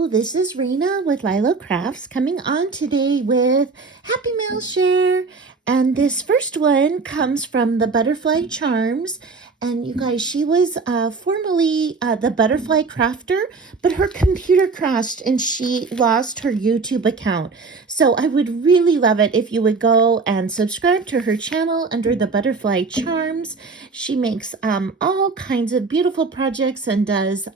Hello, this is Rena with Lylo Crafts coming on today with Happy Mail Share. And this first one comes from the Butterfly Charms. And you guys, she was formerly the Butterfly Crafter, but her computer crashed and she lost her YouTube account. So I would really love it if you would go and subscribe to her channel under the Butterfly Charms. She makes all kinds of beautiful projects and does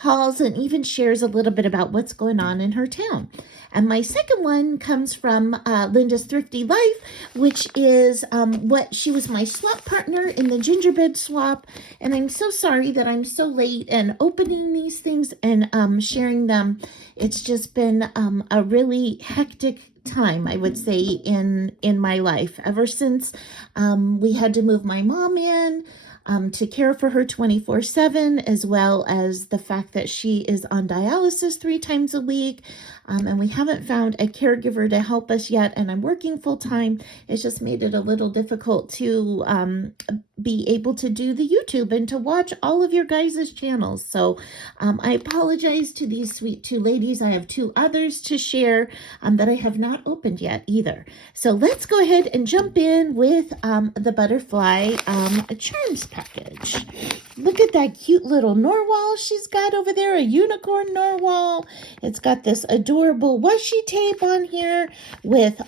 hauls and even shares a little bit about what's going on in her town. And my second one comes from Linda's Thrifty Life, which is what she was my swap partner in the gingerbread swap. And I'm so sorry that I'm so late and opening these things and sharing them. It's just been a really hectic time, I would say, in my life ever since we had to move my mom in to care for her 24/7, as well as the fact that she is on dialysis 3 times a week. And we haven't found a caregiver to help us yet. And I'm working full time. It's just made it a little difficult to be able to do the YouTube and to watch all of your guys' channels. So I apologize to these sweet 2 ladies. I have 2 others to share that I have not opened yet either. So let's go ahead and jump in with the Butterfly Charms package. Look at that cute little narwhal she's got over there, a unicorn narwhal. It's got this adorable washi tape on here with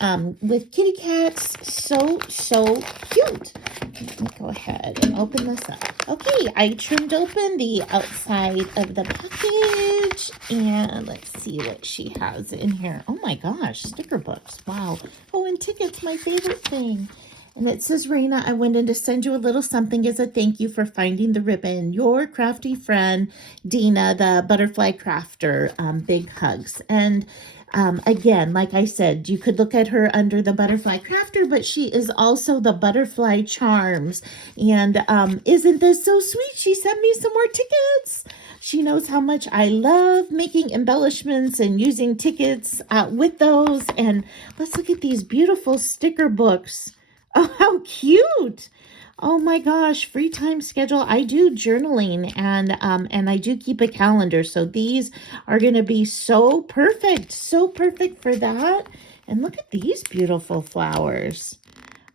kitty cats. So cute. Let me go ahead and open this up. Okay, I trimmed open the outside of the package, and let's see what she has in here. Oh my gosh, sticker books. Wow. Oh, and tickets, my favorite thing. And it says, Raina, I wanted to send you a little something as a thank you for finding the ribbon. Your crafty friend, Dina, the Butterfly Crafter. Big hugs. And again, like I said, you could look at her under the Butterfly Crafter, but she is also the Butterfly Charms. And isn't this so sweet? She sent me some more tickets. She knows how much I love making embellishments and using tickets with those. And let's look at these beautiful sticker books. Oh, how cute. Oh my gosh, free time schedule. I do journaling and I do keep a calendar. So these are going to be so perfect for that. And look at these beautiful flowers.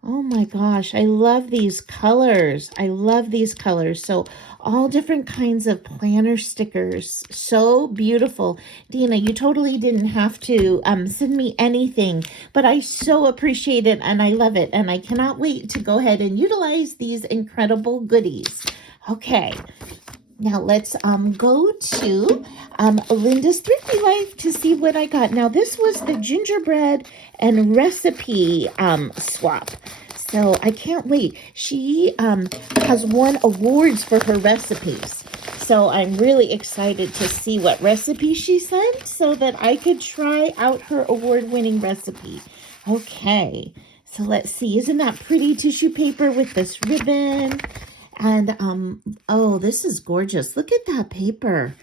Oh my gosh, I love these colors. I love these colors. So all different kinds of planner stickers. So beautiful. Dina, you totally didn't have to send me anything, but I so appreciate it and I love it. And I cannot wait to go ahead and utilize these incredible goodies. Okay. Now let's go to Linda's Thrifty Life to see what I got. Now this was the gingerbread and recipe swap. So I can't wait. She has won awards for her recipes. So I'm really excited to see what recipe she sent so that I could try out her award-winning recipe. Okay, so let's see. Isn't that pretty tissue paper with this ribbon? And, oh, this is gorgeous. Look at that paper.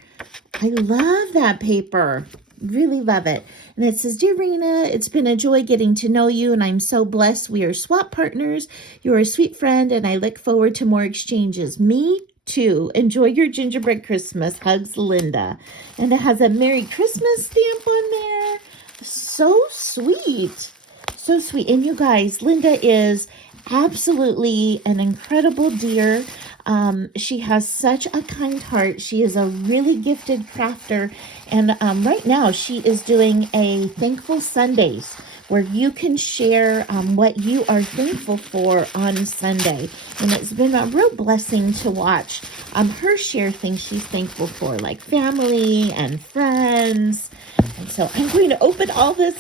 I love that paper. Really love it. And it says, Dear Rena, it's been a joy getting to know you, and I'm so blessed we are swap partners. You're a sweet friend, and I look forward to more exchanges. Me too. Enjoy your gingerbread Christmas. Hugs, Linda. And it has a Merry Christmas stamp on there. So sweet. So sweet. And you guys, Linda is absolutely an incredible dear. She has such a kind heart. She is a really gifted crafter. And right now she is doing a Thankful Sundays where you can share what you are thankful for on Sunday. And it's been a real blessing to watch her share things she's thankful for, like family and friends. And so I'm going to open all this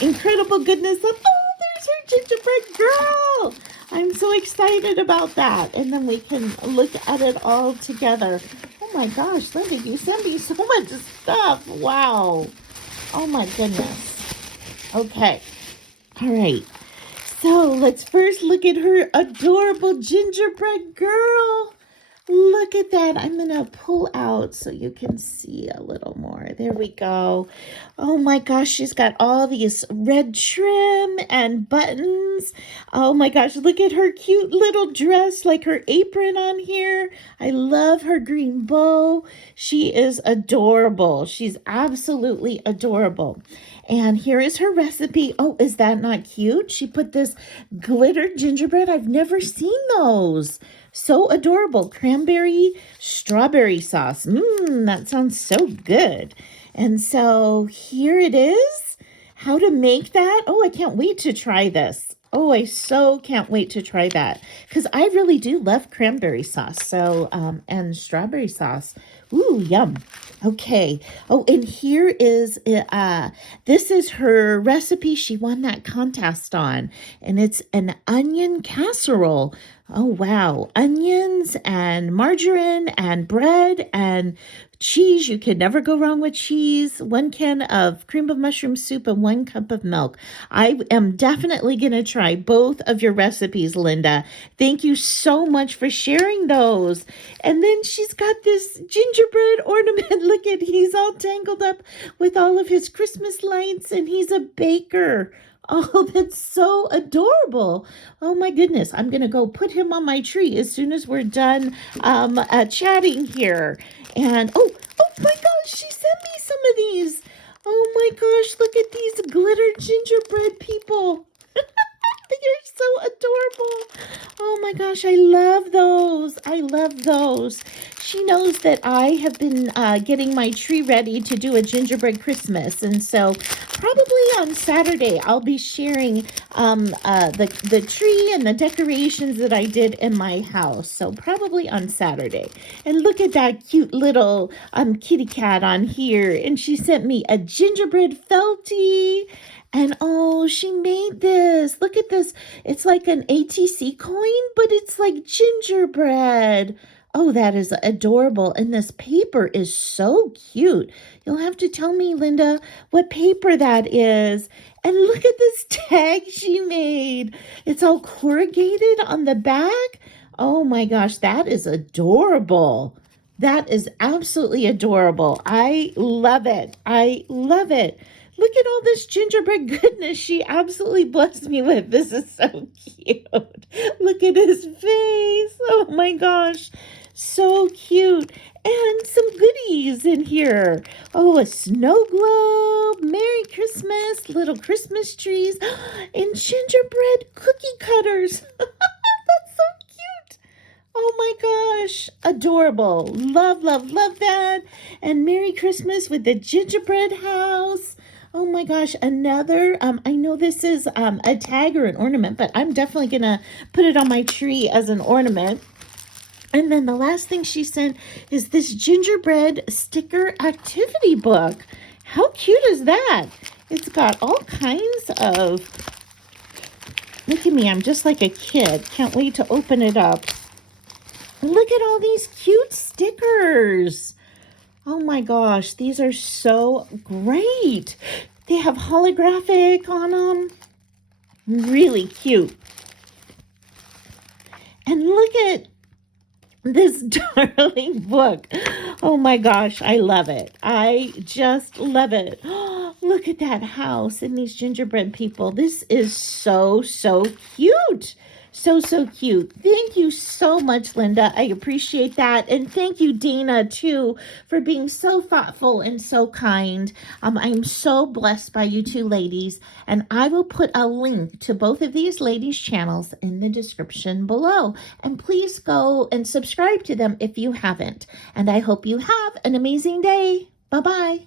incredible goodness up. Oh, there's her gingerbread girl. I'm so excited about that. And then we can look at it all together. Oh my gosh, Linda, you sent me so much stuff. Wow. Oh my goodness. Okay. All right. So let's first look at her adorable gingerbread girl. Look at that. I'm going to pull out so you can see a little more. There we go. Oh my gosh, she's got all these red trim and buttons. Oh my gosh, look at her cute little dress, like her apron on here. I love her green bow. She is adorable. She's absolutely adorable. And here is her recipe. Oh, is that not cute? She put this glittered gingerbread. I've never seen those. So adorable. Cranberry, strawberry sauce. That sounds so good. And so here it is. How to make that. Oh, I can't wait to try this. Oh, I so can't wait to try that because I really do love cranberry sauce. So, and strawberry sauce. Ooh, yum. Okay. Oh, and here is, this is her recipe she won that contest on, and it's an onion casserole. Oh, wow. Onions and margarine and bread and cheese. You can never go wrong with cheese. 1 can of cream of mushroom soup and 1 cup of milk. I am definitely going to try both of your recipes, Linda. Thank you so much for sharing those. And then she's got this gingerbread ornament. Look at, he's all tangled up with all of his Christmas lights, and he's a baker. Oh, that's so adorable. Oh my goodness. I'm going to go put him on my tree as soon as we're done chatting here. And oh my gosh, she sent me some of these. Oh my gosh, look at these glitter gingerbread people. They're so adorable. Oh my gosh, I love those. I love those. She knows that I have been getting my tree ready to do a gingerbread Christmas. And so probably on Saturday, I'll be sharing the tree and the decorations that I did in my house. So probably on Saturday. And look at that cute little kitty cat on here. And she sent me a gingerbread felty. And oh, she made this. Look at this. It's like an ATC coin, but it's like gingerbread. Oh, that is adorable. And this paper is so cute. You'll have to tell me, Linda, what paper that is. And look at this tag she made. It's all corrugated on the back. Oh my gosh, that is adorable. That is absolutely adorable. I love it. I love it. Look at all this gingerbread goodness she absolutely blessed me with. This is so cute. Look at his face. Oh my gosh. So cute. And some goodies in here. Oh, a snow globe. Merry Christmas. Little Christmas trees. And gingerbread cookie cutters. That's so cute. Oh my gosh. Adorable. Love, love, love that. And Merry Christmas with the gingerbread house. Oh my gosh, another, I know this is a tag or an ornament, but I'm definitely going to put it on my tree as an ornament. And then the last thing she sent is this gingerbread sticker activity book. How cute is that? It's got all kinds of, look at me, I'm just like a kid. Can't wait to open it up. Look at all these cute stickers. Oh my gosh, these are so great. They have holographic on them. Really cute. And look at this darling book. Oh my gosh, I love it. I just love it. Look at that house and these gingerbread people. This is so, so cute. So, so cute. Thank you so much, Linda. I appreciate that. And thank you, Dana, too, for being so thoughtful and so kind. I'm so blessed by you two ladies. And I will put a link to both of these ladies' channels in the description below. And please go and subscribe to them if you haven't. And I hope you have an amazing day. Bye-bye.